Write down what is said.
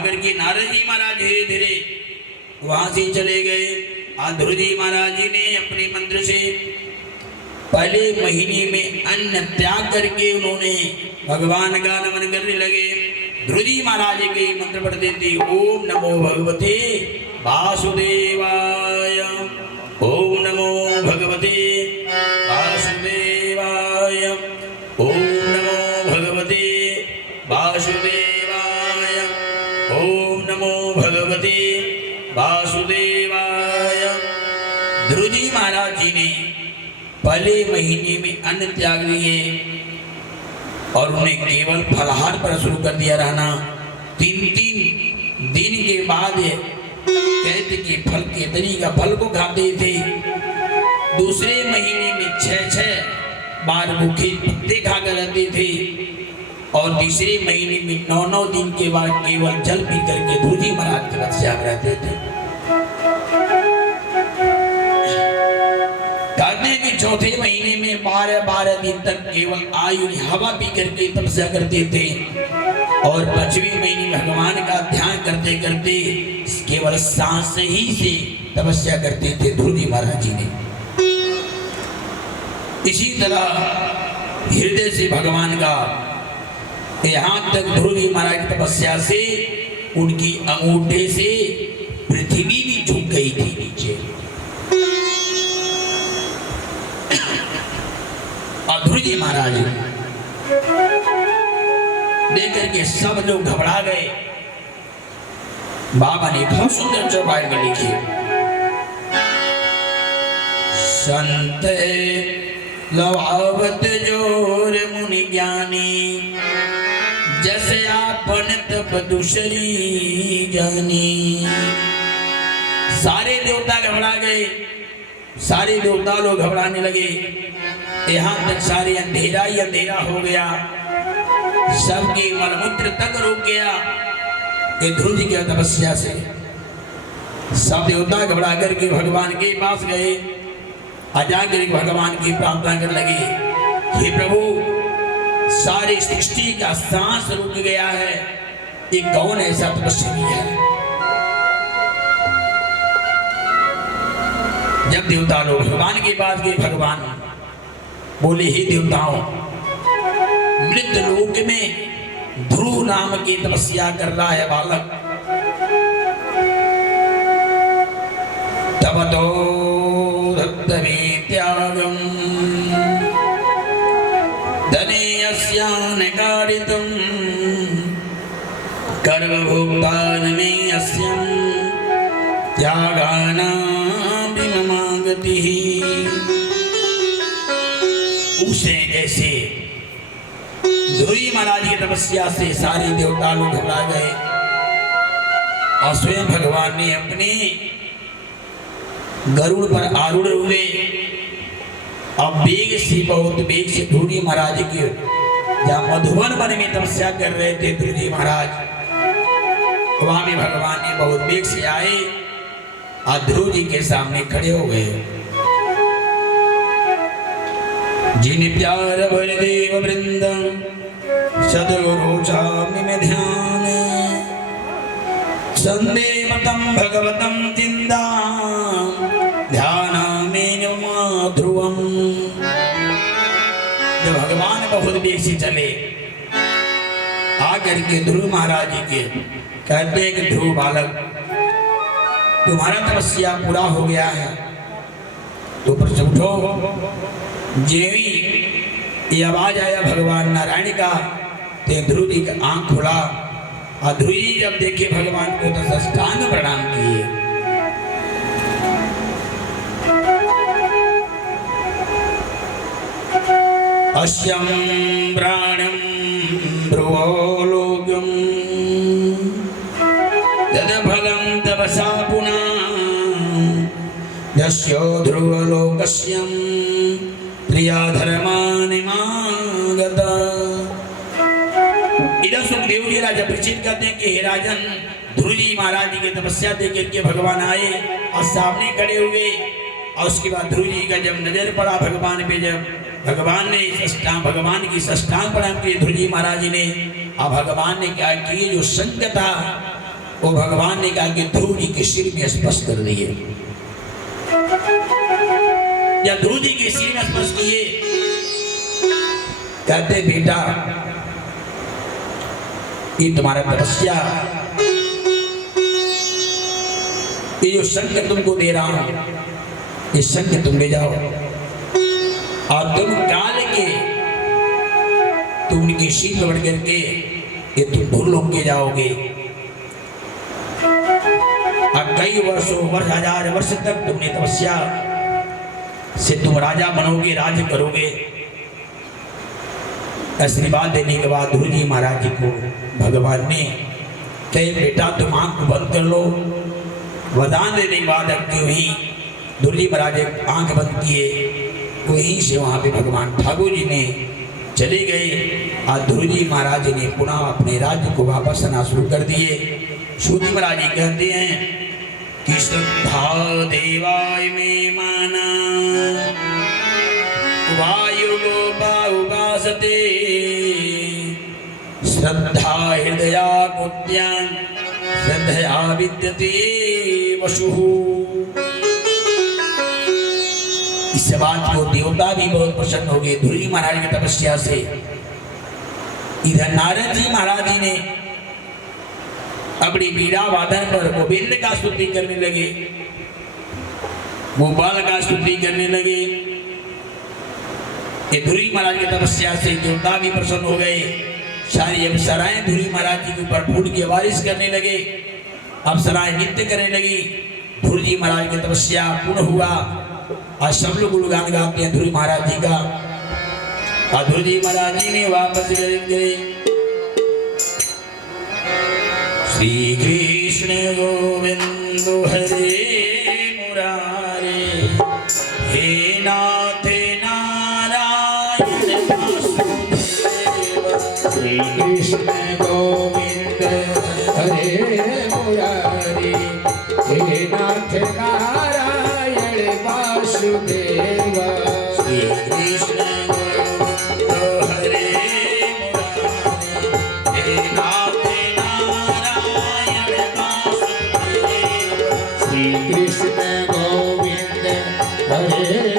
आकर के नारद जी महाराज धीरे धीरे वहां से चले गए। ध्रुव जी महाराज जी ने अपने मंत्र से पहले महीने में अन्न त्याग करके उन्होंने भगवान का नमन करने लगे। ध्रुव जी महाराज के मंत्र पढ़ते थे, ओम नमो भगवते वासुदेवाय, ओम नमो भगवते वासुदेवाय, ओम नमो भगवते वासुदेवाय, ओम नमो भगवते वासुदेवाय। ध्रुव जी महाराज जी ने पहले महीने में अन्न त्याग लिए और उन्हें केवल फलाहार पर शुरू कर दिया रहना। 3 दिन के बाद कहते कि फल केतनी का फल को खाते थे। दूसरे महीने में 6 बार भूखे पत्ते खाकर रहते थे और तीसरे महीने में 9 दिन के बाद केवल जल पी करके ध्रुव जी महाराज तपस्या रहते थे। चौथे महीने में 12 दिन तक केवल आयु हवा पी करके तपस्या करते थे और 5वें महीने में भगवान का ध्यान करते करते केवल सांस ही से तपस्या करते थे ध्रुव जी महाराज जी ने। इसी तरह हृदय से भगवान का यहाँ तक ध्रुव जी महाराज की तपस्या से उनकी अंगूठे से पृथ्वी भी झुक गई थी नीचे। ध्रुव जी महाराज देख करके सब लोग घबरा गए। बाबा ने बहुत सुंदर चौपाई में लिखी, संत लवावत जोर मुनि ज्ञानी, जैसे आपन तप दूसरी जानी। सारे देवता घबरा गए, सारे देवता लोग घबराने लगे। यहाँ तक सारे अंधेरा ही अंधेरा हो गया, सबके मलमूत्र तक रुक गया। ये ध्रुव जी की तपस्या से सब देवता घबरा करके भगवान के पास गए। जाकर भगवान की प्रार्थना करने लगे, हे प्रभु, सारी सृष्टि का सांस रुक गया है, ये कौन ऐसा तपस्वी है? जब देवता लोग भगवान के पास गए, भगवान बोले, हे देवताओं, मृत लोक में ध्रुव नाम की तपस्या कर रहा है बालक। तब तो त्यागम धनेयस्यान कारितम कर्मभोक्तान में अस्यम त्यागाना विममागति। उसे जैसे ध्रुव जी महाराज की तपस्या से सारे देवता लोग घबरा गए और स्वयं भगवान ने अपने गरुड़ पर आरूढ़ हुए। अब वेग से, बहुत वेग से ध्रुव जी महाराज के जहाँ मधुबन वन में तपस्या कर रहे थे ध्रुव जी महाराज, वहां भी भगवान ने बहुत वेग से आए और ध्रुव जी के सामने खड़े हो गए। जिन प्यार भर देव वृंद सदगुरु चामि में ध्यान, संदे मतम भगवतम चिंदा ध्यान में ध्रुवम। जब भगवान बहुत वेग से चले आकर के ध्रुव महाराज जी के कहते हैं कि ध्रुव बालक, तुम्हारा तपस्या पूरा हो गया है, तो पर से उठो। जेवी ये आवाज आया भगवान नारायण का, तो ध्रुव जी का आंख खुला और ध्रुव जी जब देखे भगवान को तो साष्टांग प्रणाम किए। अश्यम प्राणम ध्रुवोलोकम तदफलं तपसा पुनः यस्य ध्रुवलोकस्यं प्रिया धर्मानि मागता। इधर सुखदेव जी राजा प्रचित करते हैं कि हे राजन, ध्रुव जी महाराज जी की तपस्या देख करके भगवान आए और सामने खड़े हुए। और उसके बाद ध्रुव जी का जब नजर पड़ा भगवान पे, जब भगवान ने भगवान की साष्टांग प्रणाम की ध्रुव जी महाराज जी ने, और भगवान ने क्या किए, जो संग था वो भगवान ने कहा कि ध्रुव जी के सिर में स्पर्श कर दिए। जब ध्रुव जी के सिर में स्पर्श किए, कहते बेटा ये तुम्हारा तपस्या, ये जो संग तुमको दे रहा हूं, ये संग तुम ले जाओ और तुम काल के तुम उनकी शीत बढ़ करके ये तुम भूल लोग के जाओगे और कई वर्षों वर्ष हजार वर्ष तक तुमने तपस्या से तुम राजा बनोगे, राज्य करोगे। आशीर्वाद देने के बाद ध्रुव जी महाराज जी को भगवान ने कहे बेटा तुम आंख को बंद कर लो। वरदान देने के बाद क्यों ही ध्रुव जी महाराज आंख बंद किए, वहीं से वहाँ पे भगवान ठाकुर जी ने चले गए और ध्रुव जी महाराज ने पुनः अपने राज्य को वापस आना शुरू कर दिए। सूत महाराज जी कहते हैं कि श्रद्धा देवाय में माना वायु उपासते श्रद्धा हृदया कुत्यां श्रद्धया विद्यते वसुः। इस बात को देवता भी बहुत प्रसन्न हो गए ध्रुव जी महाराज की तपस्या से। इधर नारद जी महाराज जी ने अपनी वीणा वादन पर गोविंद का स्तुति करने लगे, गोपाल का स्तुति करने लगे। ये ध्रुव जी महाराज की तपस्या से देवता भी प्रसन्न हो गए। सारी अप्सराएं ध्रुव जी महाराज जी के ऊपर फूल की बारिश करने लगे, अप्सराएं नृत्य करने लगी। ध्रुव जी महाराज की तपस्या पूर्ण हुआ और सब लोग गुणगान गाते हैं ध्रुव जी महाराज जी का। और ध्रुव जी महाराज जी ने वापस गए। श्री कृष्ण गोविंद हरे मुरारे, हे नाथ नारायण वासुदेव। श्री कृष्ण गोविंद हरे मुरारे, हे नाथ नारायण वासुदेव। श्री कृष्ण गोविंद हरे मुरारे, हे नाथ नारायण वासुदेव। श्री कृष्ण गोविंद हरे